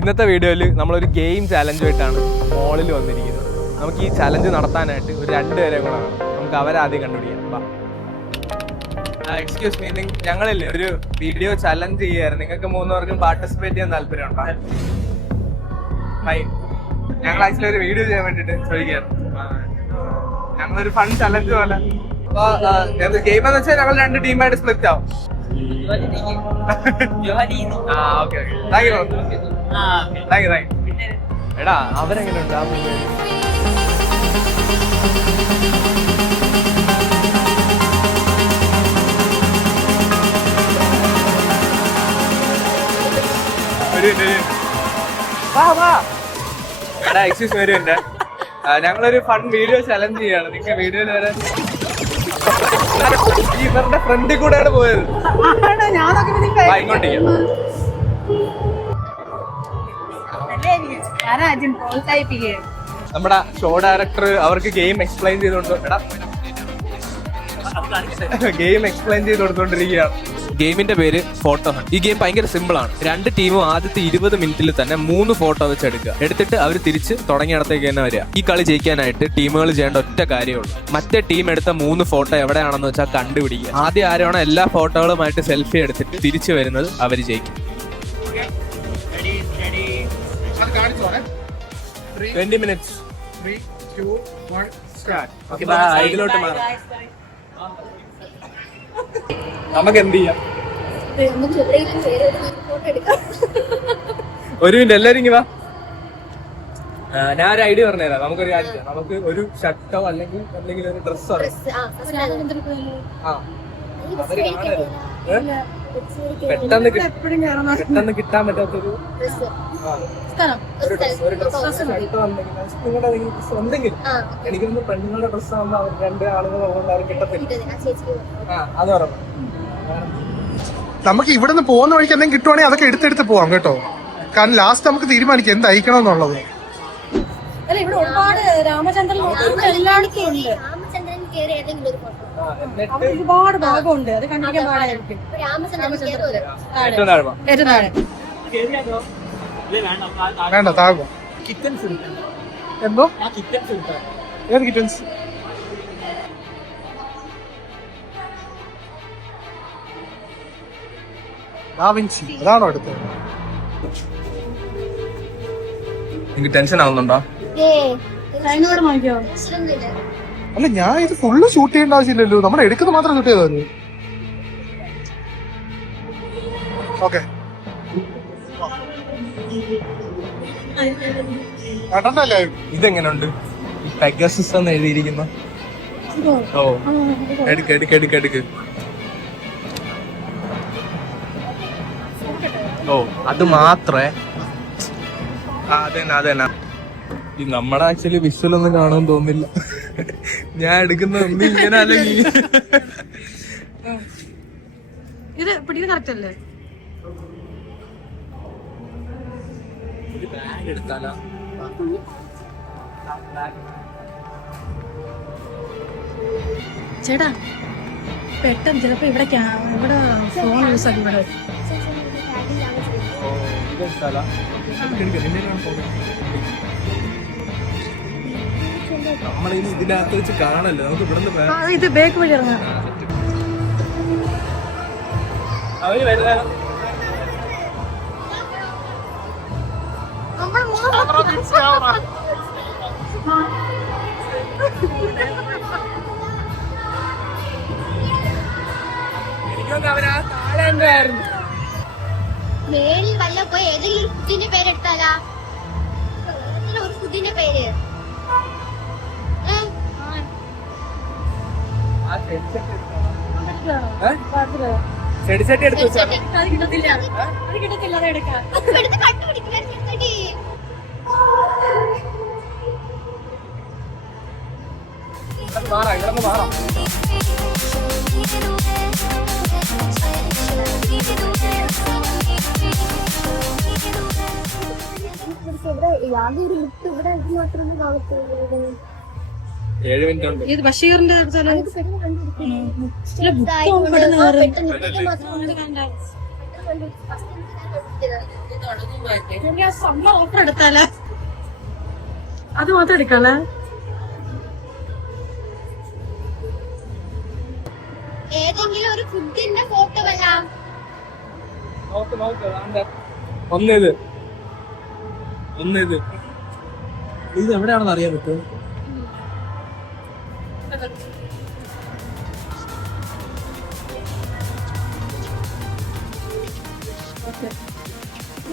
ഇന്നത്തെ വീഡിയോയിൽ നമ്മളൊരു ഗെയിം ചാലഞ്ചുമായിട്ടാണ് മോളിൽ വന്നിരിക്കുന്നത്. നമുക്ക് ഈ ചലഞ്ച് നടത്താനായിട്ട് ഒരു 2 പേരെ കൂടെ വേണം. നമുക്ക് അവരാദ്യം കണ്ടുപിടിക്കാം. എക്സ്ക്യൂസ് മീ, ഞങ്ങളില്ലേ ഒരു വീഡിയോ ചലഞ്ച് ചെയ്യാറ്. നിങ്ങൾക്ക് 3 പേർക്കും പാർട്ടിസിപ്പേറ്റ് ചെയ്യാൻ താല്പര്യമുണ്ടോ? ഞങ്ങൾ ആക്ച്വലി ഒരു വീഡിയോ ചെയ്യാൻ വേണ്ടിട്ട് ചോദിക്കാറ്. ഞങ്ങളൊരു ഫൺ ചലഞ്ച് പോലെ. അപ്പൊ ഗെയിം എന്ന് വെച്ചാൽ ഞങ്ങൾ 2 ടീമായിട്ട് സ്പ്ലിറ്റ് ആവും. എടാ അവരെങ്ങനെയുണ്ട്? എടാ എക്സ്ക്യൂസ് വരും എന്റെ ഞങ്ങളൊരു ഫൺ വീഡിയോ ചലഞ്ച് ചെയ്യാണ്. നിങ്ങൾക്ക് വീഡിയോയിൽ വരാൻ ഇവരുടെ ഫ്രണ്ടിൽ കൂടെയാണ് പോയത്. ഇങ്ങോട്ടേക്ക് നമ്മുടെ ഷോ ഡയറക്ടർ അവർക്ക് ഗെയിം എക്സ്പ്ലെയിൻ ചെയ്തുകൊണ്ടിരിക്കുകയാണ്. ഗെയിമിന്റെ പേര് ഫോട്ടോ ഹണ്ട്. ഈ ഗെയിം ഭയങ്കര സിമ്പിൾ ആണ്. 2 ടീമും ആദ്യത്തെ 20 മിനിറ്റിൽ തന്നെ 3 ഫോട്ടോ വെച്ച് എടുക്കുക. എടുത്തിട്ട് അവർ തിരിച്ച് തുടങ്ങിയിടത്തേക്ക് തന്നെ വരിക. ഈ കളി ജയിക്കാനായിട്ട് ടീമുകൾ ചെയ്യേണ്ട ഒറ്റ കാര്യമുള്ളൂ. മറ്റേ ടീം എടുത്ത 3 ഫോട്ടോ എവിടെയാണെന്ന് വെച്ചാൽ കണ്ടുപിടിക്കുക. ആദ്യം ആരാണോ എല്ലാ ഫോട്ടോകളുമായിട്ട് സെൽഫി എടുത്തിട്ട് തിരിച്ചു വരുന്നത് അവർ ജയിക്കും. 20 minutes. 3, 2, 1, start. Okay, bye. ഇതിലോട്ട് മാറാം. നമുക്ക് എന്ത് ചെയ്യാം? ഒരു മിനിറ്റ്, എല്ലാരും ഇങ്ങ വാ. ഞാൻ ഒരു ഐഡിയ പറഞ്ഞുതരാം. നമുക്കൊരു കാര്യം ചെയ്യാം. നമുക്ക് ഒരു ഷർട്ടോ അല്ലെങ്കിൽ എന്തെങ്കിലും ഒരു ഡ്രസ്സോ പെട്ടെന്ന് കിട്ടാൻ പറ്റാത്തൊരു എന്തെങ്കിലും. എനിക്കൊന്ന് പെണ്ണുങ്ങളുടെ ഡ്രസ്സാകുമ്പോ അവർ 2 ആളുകൾ ആരും കിട്ടത്തില്ല. അത് പറഞ്ഞു. നമുക്ക് ഇവിടെ നിന്ന് പോകുന്ന വഴിക്ക് എന്തെങ്കിലും കിട്ടുവാണെങ്കിൽ അതൊക്കെ എടുത്തെടുത്ത് പോവാം കേട്ടോ. കാരണം ലാസ്റ്റ് നമുക്ക് തീരുമാനിക്കാം എന്ത് അയക്കണം എന്നുള്ളത്. ഒരുപാട് ഭാഗമുണ്ട്, അത് കണ്ടിരിക്കാൻ പാടായിരിക്കും. വേണ്ട താഴെ എന്തോ ഏത് കിറ്റൻസ്? ഡാവിൻസി അതാണോ എടുത്തത്? എനിക്ക് ടെൻഷൻ ആവുന്നുണ്ടോ? അല്ല ഞാൻ ഇത് ഫുള്ള് ഷൂട്ട് ചെയ്യേണ്ട ആവശ്യമില്ലല്ലോ. നമ്മൾ എടുക്കുന്ന മാത്രം ഷൂട്ട് ചെയ്താൽ മതി. ഓക്കെ ഇതെങ്ങനെയുണ്ട്? പെഗസസ് എന്ന് എഴുതിയിരിക്കുന്നു. ഓ എടുക്ക്. ഓ അത് മാത്രമേ. അതന്നെ. ഈ നമ്മുടെ ആക്ച്വലി വിഷ്വലൊന്നും കാണുമെന്ന് തോന്നില്ല. ഞാൻ എടുക്കുന്ന ഒന്നും ഇങ്ങനെ അല്ലെങ്കിൽ ഇത് പിടിക്കുന്നത് കറക്റ്റ് അല്ലേ? എടുത്താലോ? ചേട്ടാ പെട്ടെന്ന് ചിലപ്പോ ഇവിടെ ഫോൺ യൂസ് ആക്കി ഇവിടെ നമ്മളിനി ഇതിനകത്ത് വെച്ച് കാണല്ലോ. നമുക്ക് ഇവിടുന്ന് ഇത് ബേക്ക് വഴി ഇറങ്ങാം. അവര് വരുന്ന എനിക്കൊന്നും അവരാ താഴെ ഉണ്ടായിരുന്നു. മേളിൽ വല്ല പോയി ഏതെങ്കിലും ഫുഡിന്റെ പേരെടുത്താലാ? ഒരു ഫുഡിന്റെ പേര് ചെടിച്ചട്ടി എടുത്ത് വെച്ചാൽ മാറാം. യാതൊരു ലിഫ്റ്റ് ഇവിടെ മാത്രമേ കാണത്തുള്ളൂ. 7 മിനിറ്റ് ഉണ്ട്. ഇത് ബഷീറിന്റെ സമ്മർ ഓഫർ എടുത്താലേ അത് മാത്രം എടുക്കാല്ലേ. ഏതെങ്കിലും ഒരു ഫുഡിന്റെ ഫോട്ടോ വരാം. ഒന്നിത് ഇത് എവിടെയാണെന്ന് അറിയാൻ പറ്റുമോ?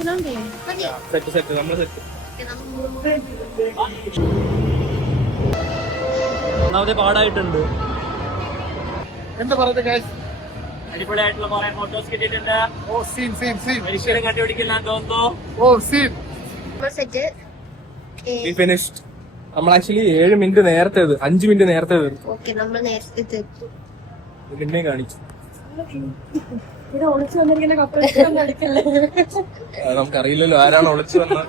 മതി. സെറ്റ് നമ്മള് സെറ്റ്. ഒന്നാമത്തെ പാടായിട്ടുണ്ട്. എന്താ പറയുന്നത് ഗൈസ്? അടിപൊളിയായിട്ടുള്ള കുറെ ഫോട്ടോസ് കിട്ടിയിട്ടുണ്ട്. ഓ സീൻ മനുഷ്യരെ കണ്ടുപിടിക്കില്ല തോന്നുന്നു. ഓ സീൻ. Set We finished. നമ്മൾ ആക്ച്വലി 7 മിനിറ്റ് നേരത്തെ 5 മിനിറ്റ് നേരത്തെ ഓക്കെ. നമ്മൾ നേരത്തെ തീർത്തു. പിന്നെയും കാണിച്ചു. ഇത് ഒളിച്ചു വന്നിരിക്കുന്ന കപ്പൽ അടിക്കല്ലേ. നമുക്കറിയില്ലല്ലോ ആരാണ് ഒളിച്ചു വന്നത്.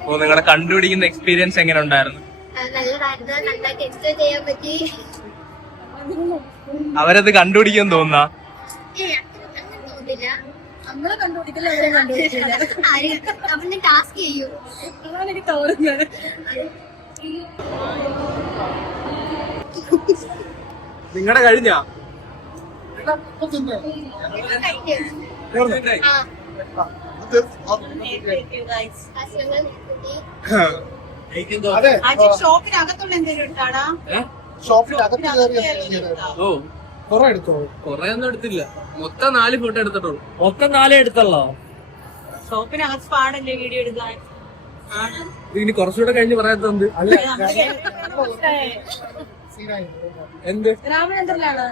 അപ്പൊ നിങ്ങളുടെ കണ്ടുപിടിക്കുന്ന എക്സ്പീരിയൻസ് എങ്ങനെ ഉണ്ടായിരുന്നു? നല്ലതായിരുന്നു. നന്നായിട്ട് എൻജോയ് ചെയ്യാൻ പറ്റി. അവരത് കണ്ടുപിടിക്കാൻ തോന്നുന്ന അങ്ങനെ തോന്നില്ല. നമ്മളെ കണ്ടുപിടിക്കില്ല, അവരെ കണ്ടുപിടിക്കില്ല. നമ്മള് ടാസ്ക് ചെയ്യൂ. അതാണ് എനിക്ക് തോന്നുന്നത്. നിങ്ങളുടെ കഴിഞ്ഞാ അതെ ഷോപ്പിനകത്തുള്ള എന്തെങ്കിലും എടുത്താടാ? ഷോപ്പിനകത്ത് ഓ കുറെ എടുത്തോ? കൊറേ ഒന്നും എടുത്തില്ല. മൊത്തം 4 ഫോട്ടോ എടുത്തിട്ടുള്ളൂ. മൊത്തം 4 എടുത്തല്ലോ. ഷോപ്പിനകത്ത് പാടല്ലേ വീഡിയോ എടുക്കാൻ? ഇനി കുറച്ചുകൂടെ കഴിഞ്ഞ് പറയാത്തത് അല്ല എന്ത് രാമേന്ദ്രനാണ്.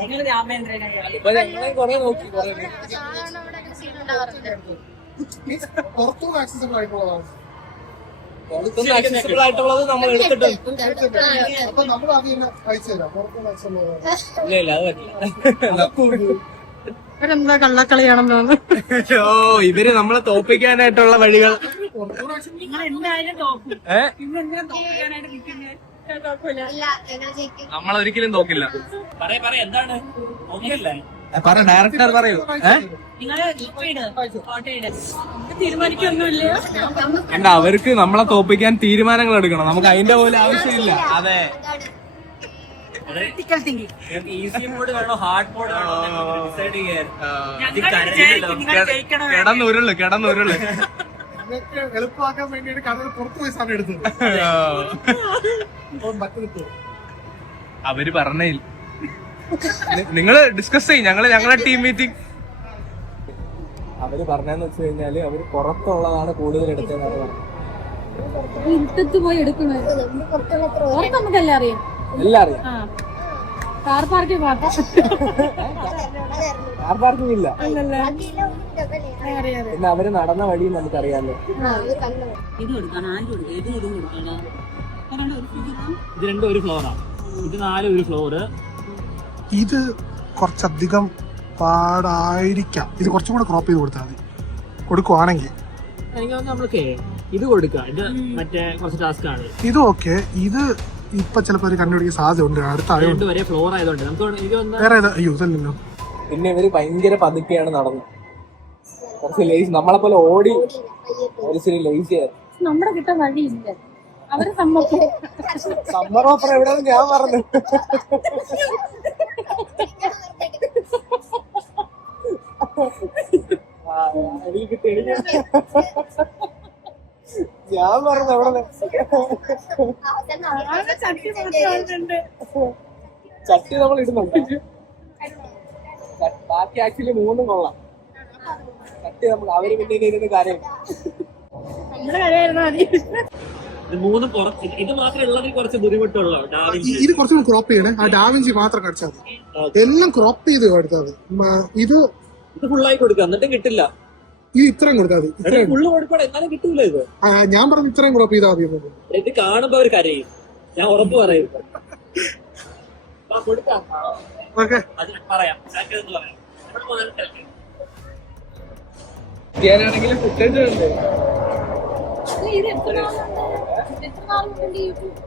നിങ്ങൾ രാമേന്ദ്രനാണ്. ഇപ്പൊ ഞങ്ങളെ കൊറേ നോക്കി കൊറേ പുറത്തുനിന്ന് ആക്സസിബിൾ ആയിട്ടുള്ളതാണ്. accessible ആയിട്ടുള്ളത് നമ്മൾ എടുത്തിട്ടുണ്ട്. അപ്പൊ നമ്മൾ ആദ്യം അയച്ചു തരാം. പുറത്തുനിന്ന് ആക്സസിബിൾ ഇല്ല അത് പറ്റില്ല. ഇവരെന്താ കള്ളക്കളിയാണെന്ന് തോന്നുന്നു. ഓ ഇവര് നമ്മളെ തോപ്പിക്കാനായിട്ടുള്ള വഴികൾ. നിങ്ങൾ എന്തായാലും തോക്കും. നിങ്ങൾ എന്തിനാ തോപ്പിക്കാനായിട്ട് നിൽക്കുന്നത്? തോക്കൂല. ഇല്ല, ഞങ്ങൾ ജയിക്കും. നമ്മളൊരിക്കലും തോക്കില്ല. പറയ എന്താണ് നോക്കിയല്ലേ? പറ ഡയറക്ടർ പറയൂ. നിങ്ങള് ഫോട്ടോ ഇട്. തീരുമാനിക്കൊന്നുമില്ല. കണ്ട അവർക്ക് നമ്മളെ തോപ്പിക്കാൻ തീരുമാനങ്ങൾ എടുക്കണം. നമുക്ക് അതിന്റെ പോലെ ആവശ്യമില്ല. അതെ ക്രിട്ടിക്കൽ തിങ്കിങ്. ഈസി മോഡ് വേണോ ഹാർഡ് മോഡ് വേണോ ഡിസൈഡ് ചെയ്യാൻ. കിടന്നുരുള് നിങ്ങൾക്ക് എളുപ്പമാക്കാൻ വേണ്ടിയാണ് കടൽ പുറത്തു പോയി സമയം എടുത്തത്. മറ്റെടുത്തു അവര് പറഞ്ഞേ നിങ്ങള് ഡിസ്കസ് ചെയ്യും. ഞങ്ങളെ ടീം മീറ്റിംഗ് അവര് പറഞ്ഞെന്ന് വെച്ച് കഴിഞ്ഞാല് അവര് പുറത്തുള്ളതാണ് കൂടുതൽ എടുത്തതെന്നാണ് പറഞ്ഞത്. ഇരുട്ടത്ത് പോയി എടുക്കണേ. നമ്മൾ പുറത്തുള്ള എത്ര പുറത്ത് നമുക്കെല്ലാം അറിയാം. എല്ലാം അറിയാം. കാർ പാർക്കിംഗ് മാത്രം കാർ പാർക്കിംഗ് ഇല്ല. അറിയാം. പിന്നെ അവര് നടന്ന വഴിയും നമുക്കറിയാമല്ലോ. ഇത് കൊടുക്കണം, ആര് കൊടുക്കണം, ഇതും കൊടുക്കണം. ഇത് രണ്ടും ഒരു ഫ്ലോറാണ്. ഇത് 4 ഒരു ഫ്ലോറ്. ഇത് കുറച്ചധികം പാടായിരിക്കാം. ഇത് കുറച്ചും കൂടെ ക്രോപ്പ് ചെയ്ത് കൊടുത്താൽ മതി കൊടുക്കുവാണെങ്കിൽ. എനിക്ക് തോന്നുന്നു നമ്മൾക്ക് ഇത് കൊടുക്കാം. ഇത് മറ്റേ കുറച്ച് ടാസ്ക് ആണ്. ഇത് ഓക്കെ. ഇത് ഇപ്പൊ ചിലപ്പോ ഒരു കണ്ടുപിടിക്കാൻ സാധ്യതയുണ്ട്. അടുത്ത ആയോണ്ട് രണ്ടും ഒരേ ഫ്ലോർ ആയതുകൊണ്ട് നമുക്ക് എനിക്ക് തോന്നുന്നു വേറെ അയ്യോ ഇതല്ലല്ലോ. പിന്നെ ഇവര് ഭയങ്കര പതുക്കെയാണ് നടന്നത്. കുറച്ച് ലേസി നമ്മളെ പോലെ ഓടി ഒരു ലേസി ആയിരുന്നു. നമ്മുടെ കിട്ടാൻ വഴിയില്ല. അവര് സമ്മതിക്കും. സമ്മർ ഓഫർ എവിടെയാണെന്ന് ഞാൻ പറഞ്ഞു. ഞാൻ പറഞ്ഞു എവിടെ ചട്ടി നമ്മൾ ഇടുന്നുണ്ട്. ബാക്കി ആക്ച്വലി 3 കൊള്ളാം. ചട്ടി നമ്മൾ അവര് പിന്നെ ഇരുന്ന് കാര്യം നമ്മുടെ കാര്യമായിരുന്നു മതി. ഇത് 3 പുറത്ത് ഇത് മാത്രമേ ഉള്ളതിൽ കുറച്ച് ബുദ്ധിമുട്ടുള്ളൂ. ഇത് കുറച്ചും കൂടി ക്രോപ്പ് ചെയ്യണേ. ആ ഡാവിഞ്ചി മാത്രം കടിച്ചാൽ മതി. എല്ലാം ക്രോപ്പ് ചെയ്ത് കൊടുത്താൽ മതി. ഇത് ഫുള്ളായി കൊടുക്കുക എന്നിട്ടും കിട്ടില്ല. ഈ ഇത്രയും കൊടുത്താൽ മതി. ഇത്രയും ഫുള്ള് കൊടുക്കണം എന്നാലും കിട്ടൂല. ഇത് ഞാൻ പറഞ്ഞു ഇത്രയും ക്രോപ്പ് ചെയ്താൽ മതി. ഇത് കാണുമ്പോ അവർ കരയും. ഞാൻ ഉറപ്പ് പറയും. കൊടുക്കാം. ഓക്കെ അത് പറയാം. ഞാനാണെങ്കിലും ഫുട്ടേജ് ഉണ്ട്. ഇത് എത്ര നാളുണ്ട് യൂട്യൂബ്?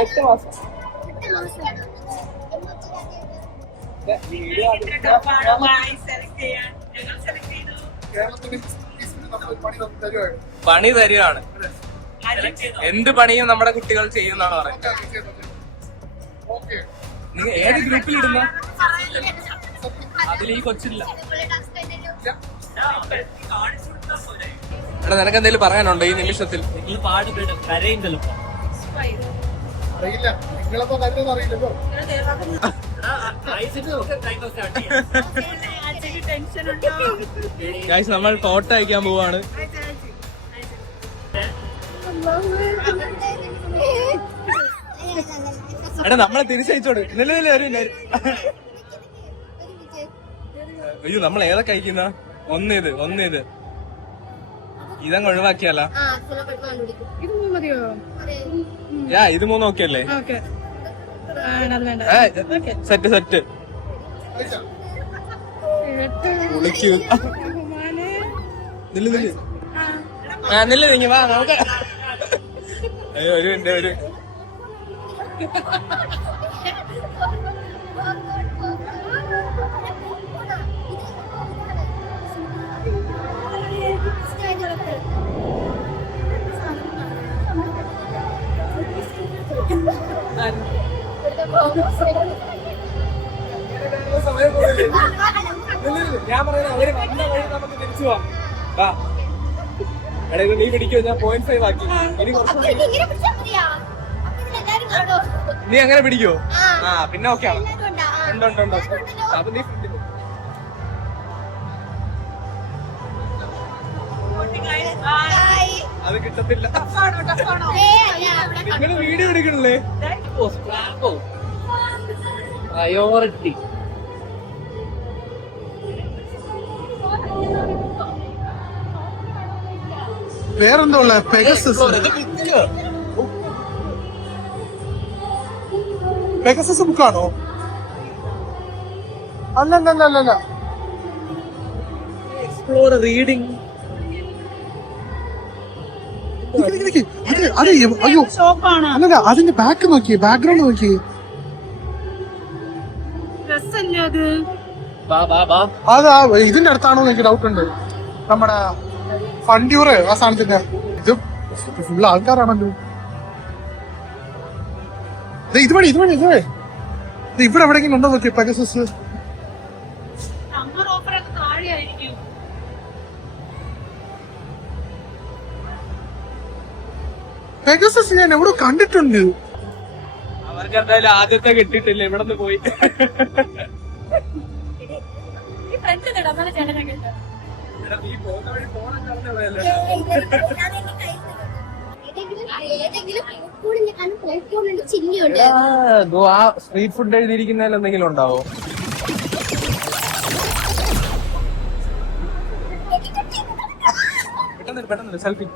8 മാസം. പണി തരികയാണ്. എന്ത് പണിയും നമ്മുടെ കുട്ടികൾ ചെയ്യുന്നതാണ് പറയുന്നത്. നിങ്ങൾ ഏത് ഗ്രൂപ്പിൽ ഇടുന്ന അതിൽ ഈ കൊച്ചില്ല. എടാ നിനക്ക് എന്തെങ്കിലും പറയാനുണ്ടോ ഈ നിമിഷത്തിൽ? നിങ്ങൾ പാടുപെടും കരയും ചിലപ്പോ. അറിയില്ല, നിങ്ങളപ്പോ കാര്യമൊന്നും അറിയില്ലല്ലോ. ടെൻഷൻ ഉണ്ടോ? ഗൈസ് നമ്മൾ ഫോട്ടോ അയക്കാൻ പോവാണ്. എടാ നമ്മളെ തിരിച്ചയച്ചോട്. അയ്യോ നമ്മൾ ഏതൊക്കെ അയക്കുന്ന? ഒന്നിത് ഇതങ്ങ് ഒഴിവാക്കിയാല. ഇത് മതിയോ? ഇത് 3 ഓക്കെ അല്ലേ? ഓക്കെ, സെറ്റ് നില്ല വാ നമുക്ക്. അയ്യോ ഒരു ഞാൻ പറയുന്നത് അവര് വന്ന വഴി നമുക്ക് തിരിച്ചു പോവാം. എടാ ഇത് നീ പിടിക്കോ, ഞാൻ 0.5 ആക്കി. ഇനി കുറച്ച് നീ അങ്ങനെ പിടിക്കോ? പിന്നെ ഓക്കെ ആണ്. ഉണ്ടോ അപ്പൊ നീ അത് കിട്ടത്തില്ല. നിങ്ങൾ വീഡിയോ എടുക്കണല്ലേ? പ്രയോറിറ്റി. വേറെന്തോ ഉള്ള പെഗസസ് ബുക്കാണോ? അല്ല എക്സ്പ്ലോർ റീഡിംഗ്. അയ്യോ അല്ലല്ല, അതിന്റെ ബാക്ക് നോക്കി, ബാക്ക്ഗ്രൗണ്ട് നോക്കി. അതാ ഇതിന്റെ അടുത്താണോ എനിക്ക് ഡൗട്ട് ഉണ്ട്. നമ്മുടെ ഫണ്ട്യൂറ് ആ സാധനത്തിന്റെ ഇത് ഫുള്ള് ആൾക്കാരാണല്ലോ. ഇതുവഴി ഇവിടെ എവിടെയെങ്കിലും ഉണ്ടോ നോക്കി പെഗസസ്. പെഗസസ് ഞാൻ എവിടെ കണ്ടിട്ടുണ്ട്. അവർക്ക് എന്തായാലും ആദ്യത്തെ കിട്ടിയിട്ടില്ല, ഇവിടെ നിന്ന് പോയി. സ്ട്രീറ്റ് ഫുഡ് എഴുതിയിരിക്കുന്നതിൽ എന്തെങ്കിലും ഉണ്ടാവോ? പെട്ടെന്ന് സെൽഫി.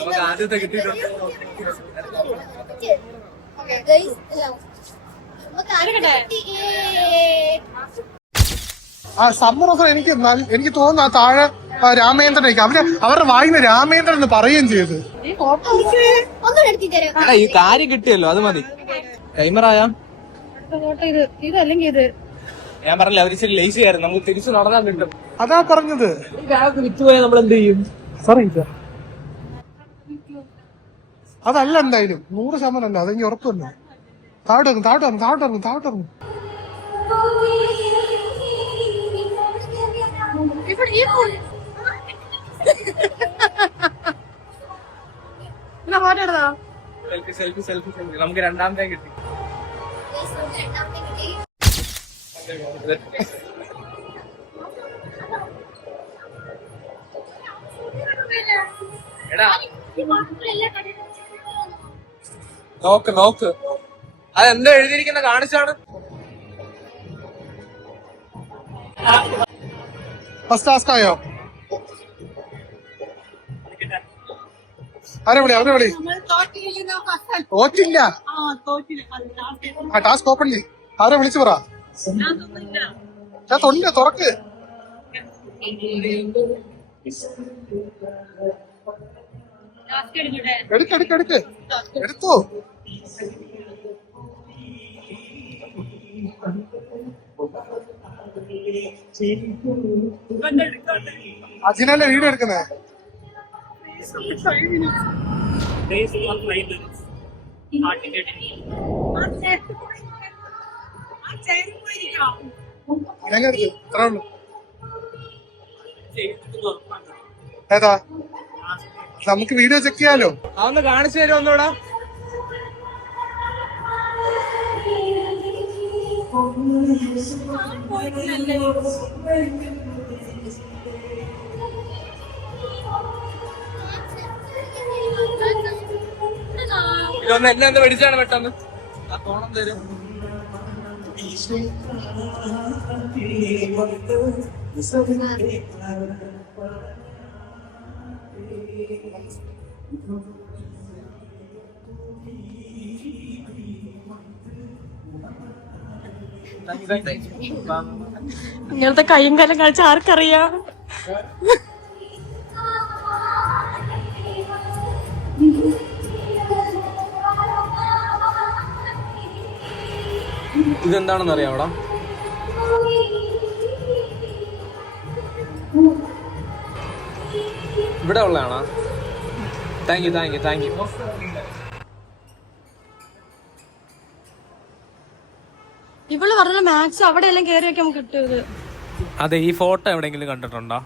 നമുക്ക് ആദ്യത്തെ കിട്ടിയിട്ടുണ്ട്. ആ സമ്മർ ഓഫർ എനിക്ക് തോന്നുന്നു ആ താഴെ രാമേന്ദ്രനേക്ക് അവരുടെ വായിന്ന് രാമേന്ദ്രൻ എന്ന് പറയുകയും ചെയ്ത്. എടാ ഈ കാര്യം കിട്ടിയല്ലോ, അത് മതി. ടൈമറായാ ഇതല്ലെങ്കിൽ ഇത് ഞാൻ പറഞ്ഞില്ല, അവർ ഇച്ചിരി ലേസി ആയിരുന്നു. നമുക്ക് തിരിച്ചു നടന്നാൽ കിട്ടും. അതാ പറഞ്ഞത്. വിറ്റുപോയാൽ നമ്മൾ എന്ത് ചെയ്യും? സോറി അതല്ല, എന്തായാലും 100% അല്ല, അതെനിക്ക് ഉറപ്പല്ല. താഴോട്ടിറങ്ങും. സെൽഫി നമുക്ക് രണ്ടാമത്തെ കിട്ടി. എടാ നോക്ക് അതെന്താ എഴുതിയിരിക്കുന്ന കാണിച്ചാണ്. ഫസ്റ്റ് ടാസ്ക് ആയോ? അവരെ വിളി. തോറ്റില്ല. ആ ടാസ്ക് ഓപ്പൺ ചെയ്യ്. ആരെ വിളിച്ചു പറ. ഞാൻ തൊണ്ട തുറക്ക്. ടാസ്ക് എടുക്കട്ടെ. എടുക്ക് എടുത്തോ. അജിനല്ലേ വീഡിയോ എടുക്കുന്നേ? Days for 5 minutes. Articulate. ആ ചെയറിൽ പോയിരിക്കാം. ഞങ്ങൾക്ക് എത്ര ഉള്ളു? ചെയ്തിട്ട് തുറപ്പാണ്. ഏതാ? നമുക്ക് വീഡിയോ ചെക്ക് ചെയ്യാലോ. അതൊന്ന് കാണിച്ചു തരുമോ ഒന്നൂടാ? ഇതൊന്ന് എന്നെ ഒന്ന് പിടിച്ചാണ് പെട്ടെന്ന്. ആ ഫോണം തരും. ഇങ്ങനത്തെ കയ്യും കാലം കളിച്ച ആർക്കറിയാം. ഇതെന്താണെന്ന് അറിയാമോടാ? ഇവിടെ ഉള്ളതാണോ? Thank you. ഇവള് പറഞ്ഞ മാക്സ് അവിടെ എല്ലാം കയറി വെക്കാൻ നമുക്ക് കിട്ടിയത്. അതെ, ഈ ഫോട്ടോ എവിടെയെങ്കിലും കണ്ടിട്ടുണ്ടോ?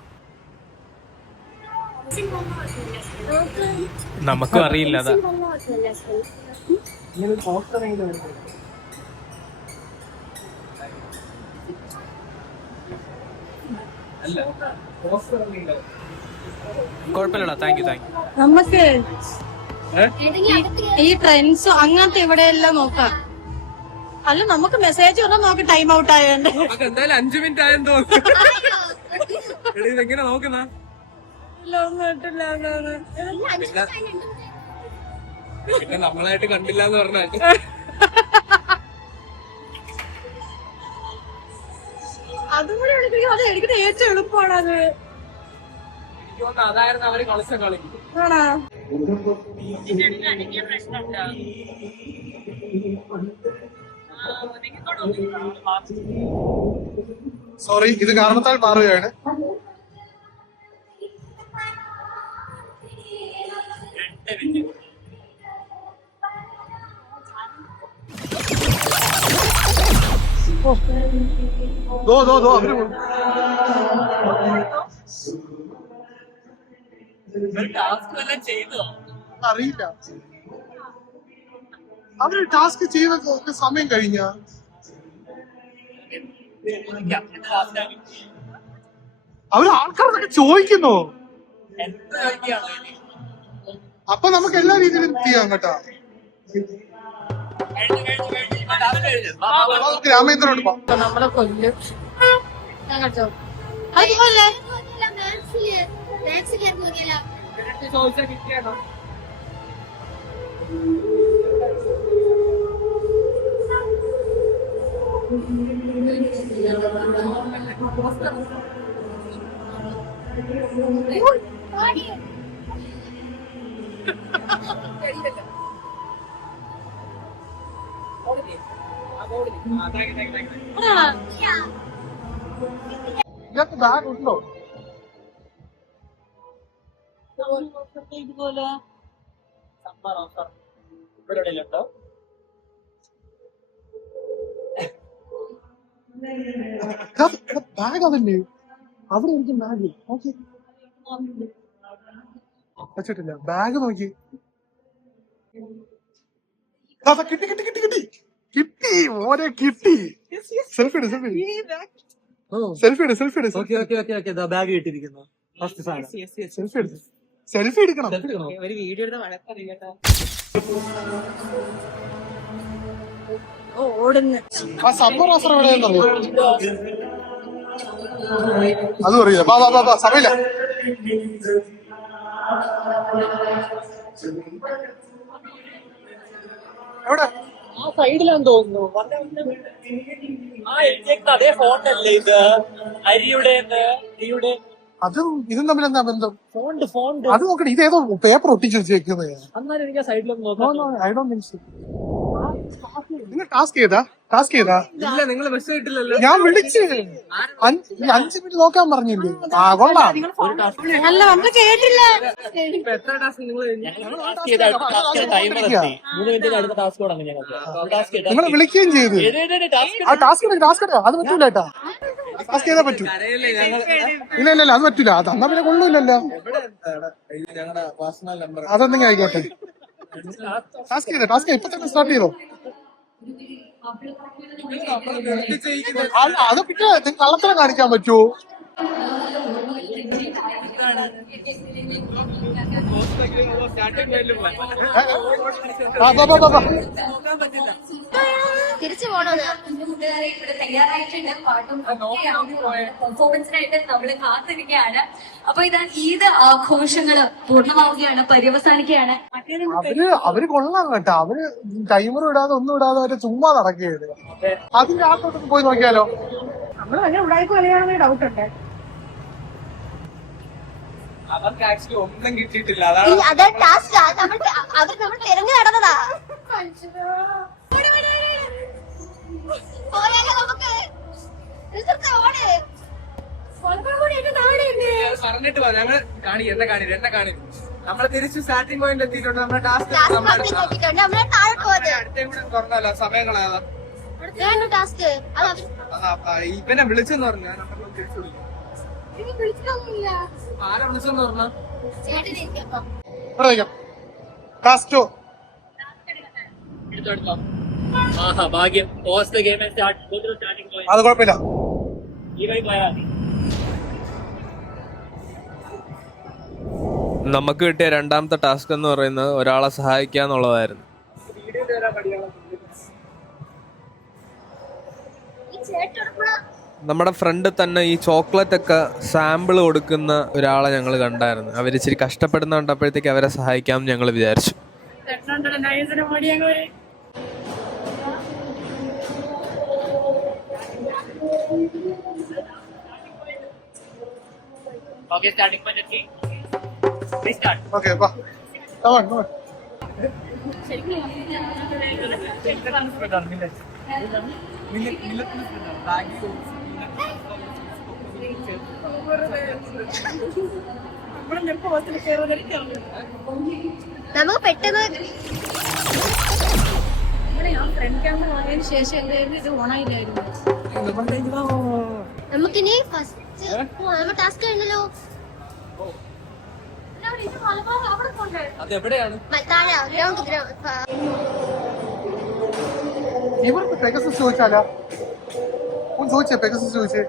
നമുക്കും അറിയില്ല. അതാ കുഴപ്പമില്ലടാ. Thank you. നമുക്ക് ഈ ട്രെൻഡ്സ് അങ്ങനത്തെ എവിടെയെല്ലാം നോക്കാം. അല്ല, നമുക്ക് മെസ്സേജ് വന്നാൽ നമുക്ക് ടൈം ഔട്ട് ആയതുകൊണ്ട് എന്തായാലും 5 മിനിറ്റ് ആയെന്ന് തോന്നുന്നു. ഇതെങ്ങനെ നോക്കുന്ന പിന്നെ നമ്മളായിട്ട് കണ്ടില്ല എന്ന് പറഞ്ഞാൽ അതും കൂടെ എടുക്കുന്നത് അത് എടുക്കുന്നത് ഏറ്റവും എളുപ്പമാണ്. അത് അതായിരുന്നു അവര് കളിച്ച കളി. ആണോ? സോറി, ഇത് കാരണത്താൽ മാറുകയാണ്. അറിയില്ല, അവര് ടാസ്ക് ചെയ്ത സമയം കഴിഞ്ഞ അവര് ആൾക്കാരൊക്കെ ചോദിക്കുന്നു. അപ്പൊ നമുക്ക് എല്ലാ രീതിയിലും ചെയ്യാം കേട്ടാ. രാമേന്ദ്രനോട് നമ്മളെ കൊല്ലും. അതുപോലെ ഇതിനകത്ത് ബാഗ് ഉണ്ടോ? ഇതുപോലെ ബാഗ് അതല്ലേ അവിടെ എനിക്ക് ബാഗ് നോക്കി വെച്ചിട്ടില്ല. ബാഗ് നോക്കി. കിട്ടി കിട്ടി കിട്ടി കിട്ടി കിട്ടി മോനെ കിട്ടി. സെൽഫി എടു സെൽഫി സെൽഫി എടു സെൽഫി എടു. ബാഗ് കിട്ടിയിരിക്കുന്നു. സെൽഫി എടു സെൽഫി എടുക്കണം. ഒരു വീഡിയോ വഴക്കറിയാ. ഓടുന്നു. ആ സമ്മർ ഓഫർ എവിടെയാണെന്നറിയോ? അതും അറിയില്ല. ബാ ബാ ബാ സമയമില്ല. എവിടെ? ആ സൈഡിലാന്ന് തോന്നുന്നു. ആ എഴുതിയേക്കുന്ന അതേ ഫോണ്ടല്ലേ ഇത്? അരിയുടെ അതും ഇതും തമ്മിൽ എന്താ ബന്ധം? ഫോണ്ട് അത് നോക്കട്ടെ, ഇതേതോ പേപ്പർ ഒട്ടിച്ച് വെച്ചേക്കുന്നത്. എന്നാലും എനിക്ക് സൈഡിലൊന്ന് നോക്കാം. I don't think so. നിങ്ങൾ ടാസ്ക് ചെയ്താ? ഇല്ല, നിങ്ങൾ ബസ് കിട്ടില്ലല്ലോ. ഞാൻ വിളിച്ച് 5 മിനിറ്റ് നോക്കാൻ പറഞ്ഞില്ലേ? കൊള്ളാം. അല്ല നമ്മള് കേട്ടില്ല. എത്ര ടാസ്ക് നിങ്ങൾ ടൈമർ എത്തി. 3 മിനിറ്റ് അടുത്ത ടാസ്ക് തുടങ്ങി ഞങ്ങൾക്ക്. ടാസ്ക് നിങ്ങൾ വിളിക്കുകയും ചെയ്തു. ആ ടാസ്ക് അത് പറ്റൂല കേട്ടാ. ടാസ്ക് ചെയ്താ പറ്റൂ. ഇല്ല അത് പറ്റൂല. അത് എന്നാ പിന്നെ കൊള്ളൂല്ലല്ലോ. ഞങ്ങളുടെ പേഴ്സണൽ നമ്പർ അതെന്തെങ്കിലും ആയിക്കോട്ടെ. ടാസ്ക് ഇപ്പൊ തന്നെ സ്റ്റാർട്ട് ചെയ്തോ. അല്ല അത് പിന്നെ കള്ളത്തരം കാണിക്കാൻ പറ്റുമോ? തിരിച്ചു പോണോന്ന് ഇവിടെ തയ്യാറായിട്ടുണ്ട്. പാട്ടും പെർഫോമൻസിനായിട്ട് നമ്മൾ കാത്തിരിക്കുകയാണ്. അപ്പൊ ഇതാ ഈദ് ആഘോഷങ്ങള് പൂർണ്ണമാവുകയാണ്, പര്യവസാനിക്കുകയാണ്. അവര് കൊള്ളാം കേട്ടോ. അവര് ടൈമർ ഇടാതെ ഒന്നും ഇടാതെ അവര് ചുമ്മാ നടക്കുകയാണ്. അതിന്റെ ആട്ടോട്ടൊക്കെ പോയി നോക്കിയാലോ? നമ്മള് ഭയങ്കര ഉടായ്പ കളിയാണെന്ന് ഡൗട്ട് ഉണ്ട്. അവർക്ക് ആക്ച്വലി ഒന്നും കിട്ടിയിട്ടില്ല. അത് ടാസ്ക് നമ്മൾ തിരഞ്ഞു നടന്നതാ. പോയാലോ നമുക്ക്? പറഞ്ഞിട്ട് പോ. ഞങ്ങൾ എന്നെ കാണി നമ്മള് തിരിച്ച് സ്റ്റാർട്ടിംഗ് പോയിന്റ് എത്തിയിട്ടുണ്ട്. നമ്മുടെ ടാസ്ക് അടുത്തേം കൂടെ തുറന്നല്ലോ. സമയങ്ങളാ ഇവനെ വിളിച്ചെന്ന് പറഞ്ഞ നമ്മൾ തിരിച്ചു വിളിക്കും. ആരെ വിളിച്ചെന്ന് പറഞ്ഞ കാസ്റ്റോ ഭാഗ്യം. Starting point. അത് കുഴപ്പമില്ല. ഈ വഴി പോയാൽ മതി. നമുക്ക് കിട്ടിയ രണ്ടാമത്തെ ടാസ്ക് എന്ന് പറയുന്നത് ഒരാളെ സഹായിക്കുക എന്നുള്ളതായിരുന്നു. നമ്മുടെ ഫ്രണ്ട് തന്നെ ഈ ചോക്ലേറ്റ് ഒക്കെ സാമ്പിൾ കൊടുക്കുന്ന ഒരാളെ ഞങ്ങൾ കണ്ടായിരുന്നു. അവരിച്ചിരി കഷ്ടപ്പെടുന്ന കണ്ടപ്പോഴത്തേക്ക് അവരെ സഹായിക്കാമെന്ന് ഞങ്ങൾ വിചാരിച്ചു. Okay, starting point എത്തി. Please start. Okay come on. നമുക്ക് പെട്ടെന്ന് ഞാൻ ഫ്രണ്ട് ക്യാമറ വാങ്ങിയതിന് ശേഷം എന്തായിരുന്നു ഇത് ഓണായില്ലായിരുന്നു. നമുക്കിനി ഫസ്റ്റ് ടാസ്ക് കഴിഞ്ഞല്ലോ. അതെവിടെയാണ്? താഴെ ഗ്രൗണ്ട് ഇവർക്ക് പെഗസസ് ചോദിച്ചാലോ? ഒന്ന് ചോദിച്ചേ, പെഗസസ് ചോദിച്ചേ.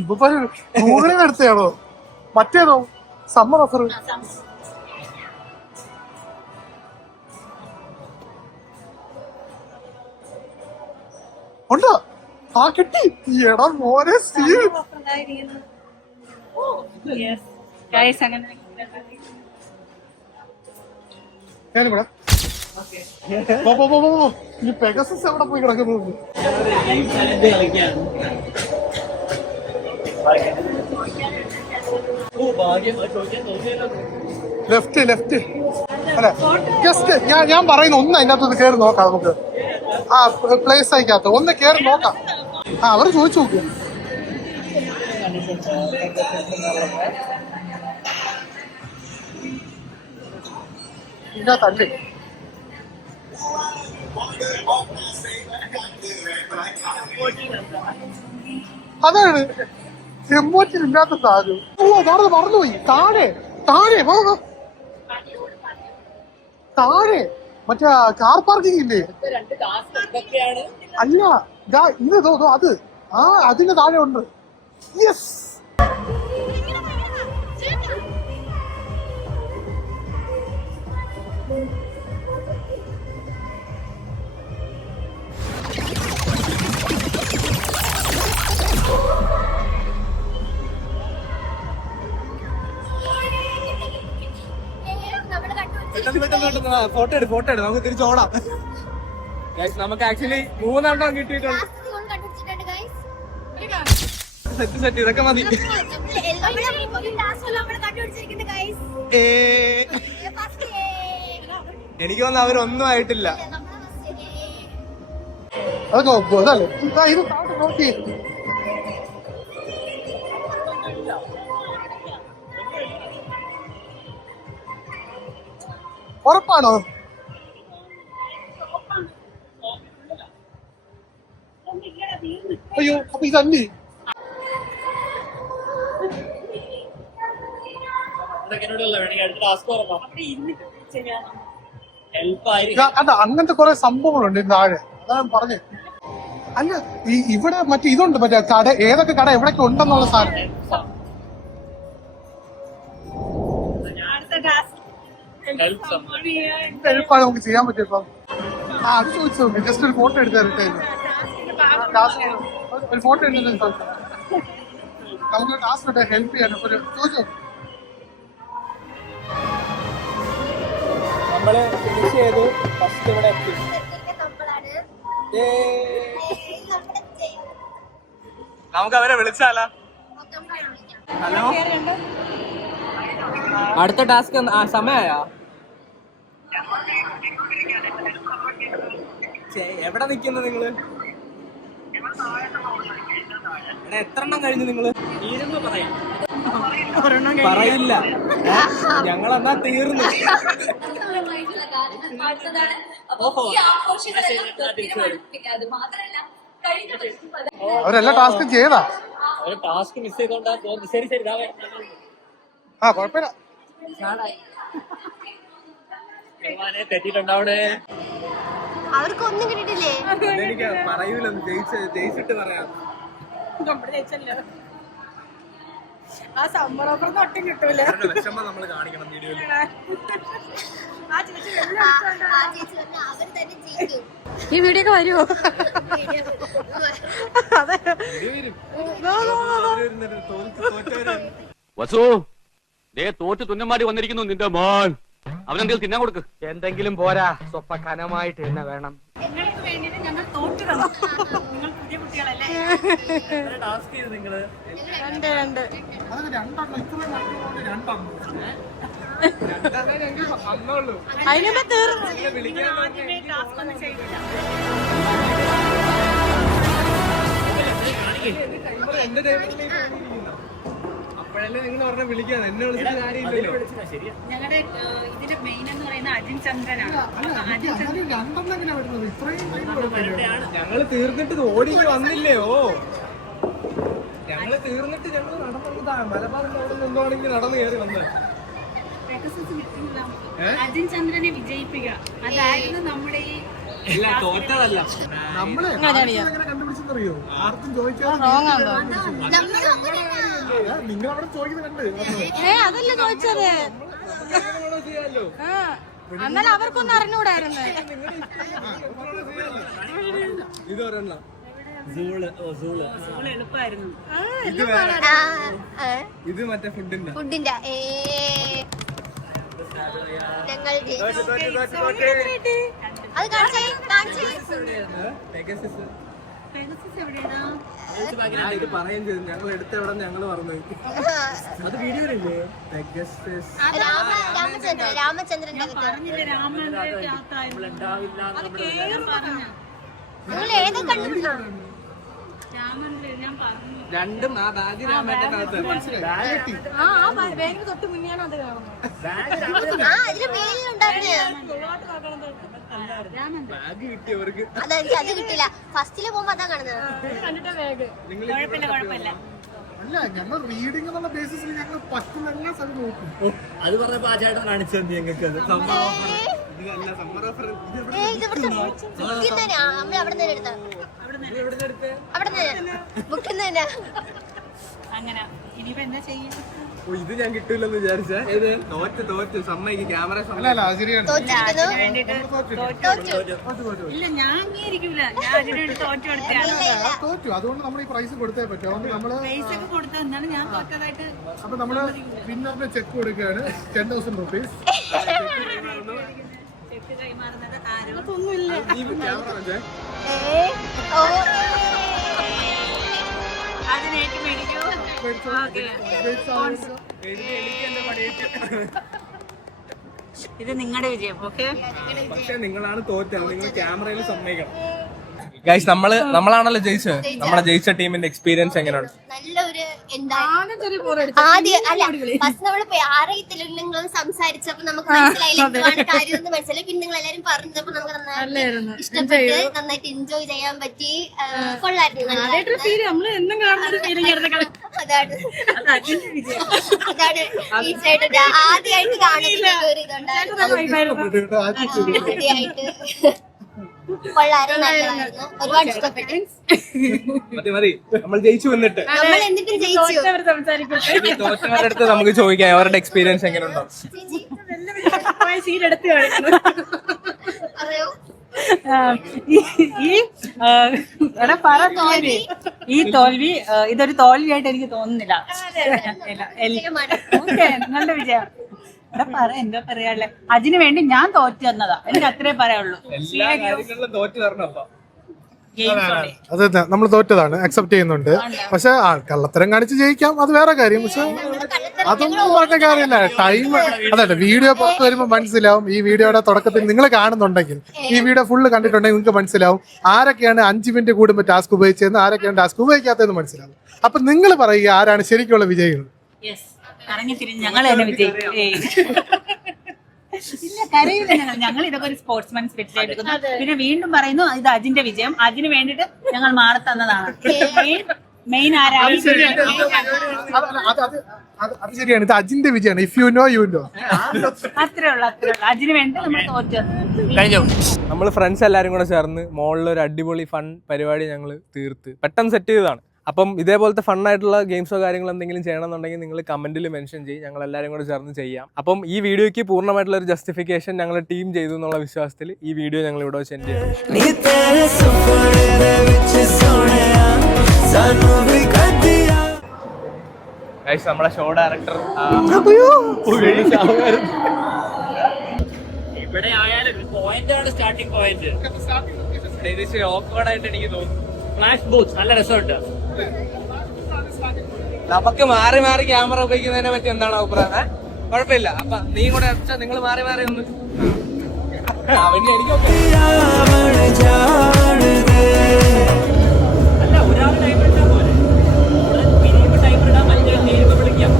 ഇപ്പൊ ഗൂഗിളിൽ എടുത്തയാണോ? മറ്റേതോ സമ്മർ ഓഫർ? ഉണ്ടോ? ആ കിട്ടി. എടാ മോനെ സ്റ്റീവ്. ഞാനിവിടെ ഈ പെഗസസ് എവിടെ പോയി കിടക്കുന്നു? ലെഫ്റ്റ് അല്ല ജസ്റ്റ് ഞാൻ പറയുന്ന ഒന്ന് അതിനകത്ത് കയറി നോക്കാം. നമുക്ക് ആ പ്ലേസ് അയക്കാത്ത ഒന്ന് കയറി നോക്കാം. അവർ ചോദിച്ചു നോക്കുക. ഇതിനകത്തല്ലേ അതാണ് എമ്പോറ്റിലില്ലാത്ത സാധനം. മറന്നുപോയി. താഴെ മറ്റേ കാർ പാർക്കിംഗ് ഇല്ലേ? അല്ല ഇത് അത് അതിന്റെ താഴെ ഉണ്ട്. യെസ്. ഫോട്ടോ എടു നമുക്ക് തിരിച്ചോടാം. നമുക്ക് ആക്ച്വലി 3 കിട്ടിയിട്ടുണ്ട്. കണ്ടുപിടിച്ചിട്ടുണ്ട് ഗൈസ്. സെറ്റ് ഇതൊക്കെ മതി. കണ്ടുപിടിച്ചിരിക്കുന്നത് ഗൈസ്. എനിക്ക് തോന്നുന്നു അവരൊന്നും ആയിട്ടില്ല. അതൊക്കെ ഒക്കും അതല്ലേ ഇത് നോക്കി. ഉറപ്പാണോ? അയ്യോ അപ്പൊ ഇതല്ലേ അല്ല അങ്ങനത്തെ കുറെ സംഭവങ്ങളുണ്ട് ഇതിന് താഴെ. അതാണ് പറഞ്ഞേ. അല്ല ഇവിടെ മറ്റേ ഇതുണ്ട് മറ്റേ കട ഏതൊക്കെ കട എവിടെയൊക്കെ ഉണ്ടെന്നുള്ള സാധനം. എളുപ്പമാണ് നമുക്ക് ചെയ്യാൻ പറ്റും ഇപ്പം. അത് ചോദിച്ചു നോക്കി ജസ്റ്റ് ഒരു ഫോട്ടോ എടുത്ത് തരട്ടെ. ഒരു ഫോട്ടോ എടുത്ത് നമുക്ക് ടാസ്ക് ഇട്ട് ഹെൽപ്പ് ചെയ്യാൻ ചോദിച്ചു. നമ്മള് ഫിനിഷ് ചെയ്തു. ഫസ്റ്റ് ഇവിടെ എത്തി. നമുക്ക് അവരെ വിളിച്ചാലോ? ഹലോ, അടുത്ത ടാസ്ക് സമയായോ? എവിടെ നിക്കുന്നു നിങ്ങള്? എത്ര എണ്ണം കഴിഞ്ഞു നിങ്ങള്? പറയില്ല. ഞങ്ങളെന്നാ തീർന്നു. അവരെല്ലാ ടാസ്കും ചെയ്താ. ടാസ്ക് മിസ് ചെയ്തോണ്ടാ തോന്നുന്നു. ശരി ആ കുഴപ്പമില്ല. തെറ്റിട്ടുണ്ടാവണേ. അവർക്കൊന്നും കിട്ടിയിട്ടില്ലേ? എനിക്ക് പറയൂലൊന്ന് ജയിച്ചിട്ട് പറയാം. ആ സമ്മർ ഓഫർ ഒട്ടും കിട്ടൂല. വിഷമം നമ്മള് കാണിക്കണം വീഡിയോയില്. ആ ചേച്ചി ആ ചേച്ചി പറഞ്ഞ അവർ തന്നെ ചെയ്തു. ഈ വീഡിയോ ഒക്കെ വരുമോ? അതെ. വസു ദേ തോറ്റ് തുന്നമാടി വന്നിരിക്കുന്നു നിന്റെ മോൻ. അവനെന്തെങ്കിലും തിന്നാൻ കൊടുക്ക്. എന്തെങ്കിലും പോരാ, സ്വപ്പ കനമായിട്ട് തന്നെ വേണം. നിങ്ങൾക്ക് വേണ്ടിയിട്ട് ഞങ്ങൾ തോറ്റു തന്നു. നിങ്ങൾ പുതിയ കുട്ടികളല്ലേ? ടാസ്ക് ചെയ്ത് നിങ്ങള് രണ്ട് അതൊക്കെ രണ്ടെണ്ണം ഇത്രയും രണ്ടെണ്ണം അതിനുമ്പോ തീർന്നു. ആദ്യമേ ടാസ്ക് ഒന്നും ചെയ്തില്ല. എന്റെ അപ്പോഴല്ലേ നിങ്ങൾ പറഞ്ഞ വിളിക്കാൻ എന്നെ വിളിച്ചിട്ട് കാര്യമില്ലല്ലോ. ഞങ്ങളുടെ ഇതിന്റെ മെയിൻ എന്ന് പറയുന്നത് അജിൻ ചന്ദ്രനാണ്. രണ്ടെണ്ണം എങ്ങനെയാ വരുന്നത്? ഇത്രയും ഞങ്ങള് തീർന്നിട്ട് ഇത് ഓടി വന്നില്ലേ? ഓ ഞങ്ങള് തീർന്നിട്ട് ഞങ്ങള് നടന്നതാ. മലബാറിന്റെ അവിടെ നിന്ന് എന്തുവാണെങ്കിൽ നടന്നു കയറി വന്നത്. അജിൻ ചന്ദ്രനെ വിജയിപ്പിക്കുക അതായിരുന്നു നമ്മുടെ ഈ തോറ്റതല്ല. നമ്മളെ എങ്ങനെ കണ്ടുപിടിച്ചെന്നറിയോ? ആർക്കും ചോദിക്കാതെ നിങ്ങൾ അവിടെ ചോദിക്കുന്നത് കണ്ട് അതല്ല ചോദിച്ചത്. ചെയ്യാലോ. എന്നാലും അവർക്കൊന്നും അറിഞ്ഞൂടായിരുന്നു. ഇത് ഒരെണ്ണം എളുപ്പമായിരുന്നു. ഇത് മറ്റേ ഫുഡിന്റെ ഫുഡിന്റെ ഞങ്ങൾ അത് കാണിച്ചേ ഇത് പറയുകയും ചെയ്തു. ഞങ്ങൾ എടുത്ത എവിടെ ഞങ്ങൾ പറഞ്ഞു. അത് വീഡിയോയില്ലേ? രാമചന്ദ്രന്റെ പറഞ്ഞില്ലേ രാമന്റെ നിങ്ങൾ ഏതൊക്കെ കണ്ടുപിടിക്കണം? രാമന്റെ ഞാൻ പറഞ്ഞു. രണ്ടും ആ ബാഗ് രാമേട്ടനകത്ത്. ആ ബാങ്കിന് തൊട്ട് മുന്നെയാണ് അത് കാണുന്നത്. ആ അതിന് മേലിലുണ്ടായിരുന്നേ ബാഗ് കിട്ടിയവർക്ക് അത് കിട്ടില്ല. ഫസ്റ്റില് പോകുമ്പോ അതാ കാണുന്നത്. കണ്ടിട്ട് ബാഗ് കുഴപ്പമില്ല. അല്ല ഞങ്ങൾ റീഡിംഗ് എന്നുള്ള ബേസിസിൽ ഞങ്ങൾ പറ്റുന്ന എല്ലാ സ്ഥലം നോക്കും. അത് പറഞ്ഞപ്പോ ആ ചേട്ടൻ കാണിച്ചു തന്നെ ഞങ്ങൾക്ക്. സമ്മർ ഓഫർ നമ്മൾ അവിടെ നിന്ന് എടുത്ത അവിടെ നിന്ന് ബുക്കിന്ന് അങ്ങനെ ഇനിയിപ്പോ എന്താ ചെയ്യും? ഇത് ഞാൻ കിട്ടൂലെന്ന് വിചാരിച്ച തോറ്റ് സമ്മതിക്ക് ക്യാമറ. അല്ല അത് ശരിയാണ്. ഇല്ല ഞാൻ അംഗീകരിക്കൂല. ഞാൻ അതിനുവേണ്ടി തോറ്റു കൊടുത്തതാണ്. തോറ്റു. അതുകൊണ്ട് നമ്മൾ ഈ പ്രൈസ് കൊടുത്തേ പറ്റും. അതുകൊണ്ട് നമ്മള് പൈസ ഒക്കെ കൊടുത്തു. എന്നാലും ഞാൻ തോറ്റതായിട്ട്. അപ്പൊ നമ്മള് വിന്നറിന് ചെക്ക് കൊടുക്കുകയാണ് 10,000 rupees. ഗിഫ്റ്റ് കൈമാറുന്നത് ആരും ഓ അതിനേക്ക് മേടിക്കൂ. ഓക്കേ. ഇത് നിങ്ങളുടെ വിജയം. ഓക്കെ, പക്ഷെ നിങ്ങളാണ് തോറ്റത്. നിങ്ങൾ ക്യാമറയിൽ സമ്മതിക്കണം. ഗൈസ് നമ്മളാണല്ലോ ജയിച്ചത്. നമ്മളെ ജയിച്ച ടീമിന്റെ എക്സ്പീരിയൻസ് എങ്ങനെയാണ്? നല്ലൊരു എന്താ ആദ്യം അല്ല ഫസ്റ്റ് നമ്മൾ അറിയത്തില്ല നിങ്ങൾ സംസാരിച്ചപ്പോ നമുക്ക് മനസ്സിലായില്ല എന്താണ് കാര്യം എന്ന് മനസ്സിലായി. പിന്നെ നിങ്ങൾ എല്ലാരും പറഞ്ഞപ്പോ നമുക്ക് നന്നായിട്ട് ഇഷ്ടപ്പെട്ട് നന്നായിട്ട് എൻജോയ് ചെയ്യാൻ പറ്റി. കൊള്ളായിരുന്നു. നമ്മള് എന്നും കാണുന്ന ഫീലിംഗ് അതാണ് അതാണ് തീർച്ചയായിട്ടും ആദ്യമായിട്ട് കാണുന്ന ഒരു ഇതുണ്ടായിരുന്നു. ആദ്യമായിട്ട് കൊള്ളാരും നല്ലതായിരുന്നു. ഒരുപാട് ഇഷ്ടപ്പെട്ടു. മതി നമ്മൾ ജയിച്ചു വന്നിട്ട് നമ്മൾ എന്നിട്ടും ജയിച്ചു. തോറ്റവരുടെ അടുത്ത് നമുക്ക് ചോദിക്കാം അവരുടെ എക്സ്പീരിയൻസ് എങ്ങനെയുണ്ടോ. സീരെടുത്ത് കാണിക്കുന്നു. അറിയോ ഈ തോൽവി ഇതൊരു തോൽവിയായിട്ട് എനിക്ക് തോന്നുന്നില്ല. നല്ല വിജയം. ഇവിടെ പറ എന്താ പറയാള്ളെ, അതിനു വേണ്ടി ഞാൻ തോറ്റു തന്നതാ. എനിക്ക് അത്രേ പറയാനുള്ളൂ. എല്ലാ കാര്യങ്ങളിലും തോറ്റു തരണം. അപ്പൊ അതെ നമ്മൾ തോറ്റതാണ്, അക്സെപ്റ്റ് ചെയ്യുന്നുണ്ട്. പക്ഷെ കള്ളത്തരം കാണിച്ച് ജയിക്കാം, അത് വേറെ കാര്യം. പക്ഷെ അതൊന്നും പറഞ്ഞ കാര്യമില്ല. ടൈം അതെ വീഡിയോ പുറത്ത് വരുമ്പോൾ മനസ്സിലാവും. ഈ വീഡിയോയുടെ തുടക്കത്തിൽ നിങ്ങൾ കാണുന്നുണ്ടെങ്കിൽ, ഈ വീഡിയോ ഫുള്ള് കണ്ടിട്ടുണ്ടെങ്കിൽ നിങ്ങൾക്ക് മനസ്സിലാവും ആരൊക്കെയാണ് 5 മിനിറ്റ് കൂടുമ്പോൾ ടാസ്ക് ഉപയോഗിച്ചതെന്ന്, ആരൊക്കെയാണ് ടാസ്ക് ഉപയോഗിക്കാത്തതെന്ന് മനസ്സിലാവും. അപ്പൊ നിങ്ങൾ പറയുക ആരാണ് ശരിക്കുള്ള വിജയികൾ. കറങ്ങി തിരിഞ്ഞ് ഞങ്ങൾ തന്നെ വിജയിക്കും. ഇല്ല, കരയില്ല. ഞങ്ങൾ ഇതൊക്കെ ഒരു സ്പോർട്സ്മാൻ സ്പിരിറ്റ് എടുക്കുന്നു. പിന്നെ വീണ്ടും പറയുന്നു ഇത് അജിന്റെ വിജയം. അതിന് വേണ്ടിട്ട് ഞങ്ങൾ മാറി തന്നതാണ്. മെയിൻ ആരാണ്? അത് ശരിയാണ്, ഇത് അജിന്റെ വിജയമാണ്. If you know you know. അത്രേ ഉള്ളൂ. അതിന് വേണ്ടി നമ്മൾ തോറ്റു. നമ്മൾ ഫ്രണ്ട്സ് എല്ലാരും കൂടെ ചേർന്ന് മോളിൽ ഒരു അടിപൊളി ഫൺ പരിപാടി ഞങ്ങൾ തീർത്ത് പെട്ടെന്ന് സെറ്റ് ചെയ്തതാണ്. അപ്പം ഇതേപോലത്തെ ഫണ്ണായിട്ടുള്ള ഗെയിംസോ കാര്യങ്ങളോ എന്തെങ്കിലും ചെയ്യണമെന്നുണ്ടെങ്കിൽ നിങ്ങൾ കമന്റിൽ മെൻഷൻ ചെയ്യും. ഞങ്ങൾ എല്ലാവരും കൂടെ ചേർന്ന് ചെയ്യാം. അപ്പം ഈ വീഡിയോയ്ക്ക് പൂർണ്ണമായിട്ടുള്ള ഒരു ജസ്റ്റിഫിക്കേഷൻ ഞങ്ങൾ ടീം ചെയ്തു എന്നുള്ള വിശ്വാസത്തിൽ ഈ വീഡിയോ ഞങ്ങൾ ഇവിടെ സെൻഡ് ചെയ്യും. നമ്മളെ ഷോ ഡയറക്ടർ ഇവിടെ ആയാലും പോയിന്റ് ആണ് സ്റ്റാർട്ടിംഗ് പോയിന്റ്. ഓക്വേർഡായിട്ട് എനിക്ക് തോന്നുന്നു. ഫ്ലാഷ് ബൂത്ത് നല്ല രസമുണ്ട്. നമുക്ക് മാറി മാറി ക്യാമറ ഉപയോഗിക്കുന്നതിനെ പറ്റി എന്താണ് അഭിപ്രായം? കുഴപ്പമില്ല. അപ്പൊ നീ കൂടെ അടിച്ചാൽ നിങ്ങൾ മാറി മാറി ഒന്ന് അല്ല, ഒരാൾ ടൈം ഇട്ടാ പോലെ ടൈം ഇടാൻ മറ്റേ വിളിക്കാം.